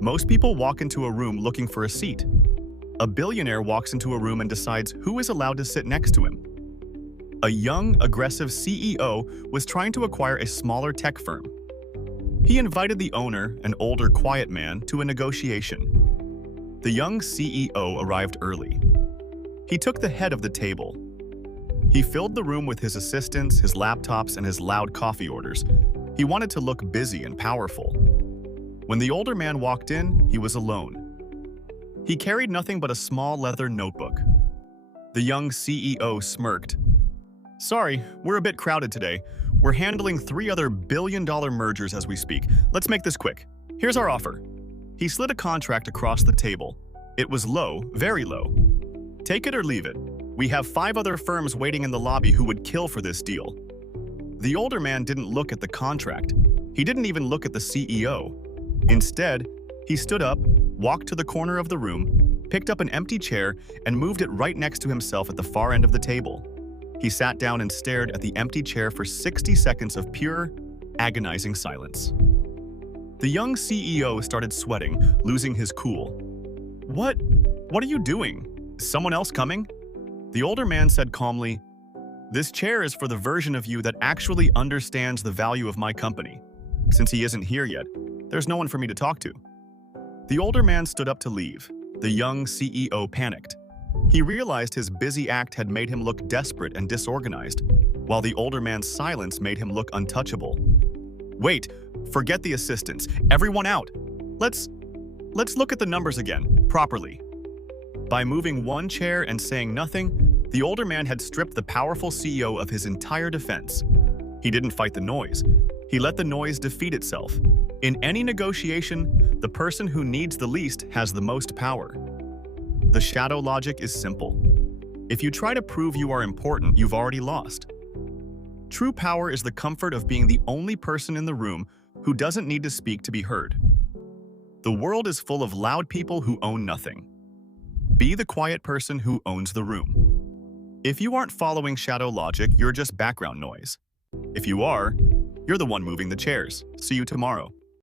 Most people walk into a room looking for a seat. A billionaire walks into a room and decides who is allowed to sit next to him. A young, aggressive CEO was trying to acquire a smaller tech firm. He invited the owner, an older, quiet man, to a negotiation. The young CEO arrived early. He took the head of the table. He filled the room with his assistants, his laptops, and his loud coffee orders. He wanted to look busy and powerful. When the older man walked in, he was alone. He carried nothing but a small leather notebook. The young CEO smirked. "Sorry, we're a bit crowded today. We're handling 3 other billion-dollar mergers as we speak. Let's make this quick. Here's our offer." He slid a contract across the table. It was low, very low. "Take it or leave it. We have 5 other firms waiting in the lobby who would kill for this deal." The older man didn't look at the contract. He didn't even look at the CEO. Instead, he stood up, walked to the corner of the room, picked up an empty chair, and moved it right next to himself at the far end of the table. He sat down and stared at the empty chair for 60 seconds of pure, agonizing silence. The young CEO started sweating, losing his cool. What are you doing? Is someone else coming?" The older man said calmly, "This chair is for the version of you that actually understands the value of my company. Since he isn't here yet, there's no one for me to talk to." The older man stood up to leave. The young CEO panicked. He realized his busy act had made him look desperate and disorganized, while the older man's silence made him look untouchable. "Wait, forget the assistants. Everyone out. Let's look at the numbers again, properly." By moving one chair and saying nothing, the older man had stripped the powerful CEO of his entire defense. He didn't fight the noise. He let the noise defeat itself. In any negotiation, the person who needs the least has the most power. The shadow logic is simple. If you try to prove you are important, you've already lost. True power is the comfort of being the only person in the room who doesn't need to speak to be heard. The world is full of loud people who own nothing. Be the quiet person who owns the room. If you aren't following shadow logic, you're just background noise. If you are, you're the one moving the chairs. See you tomorrow.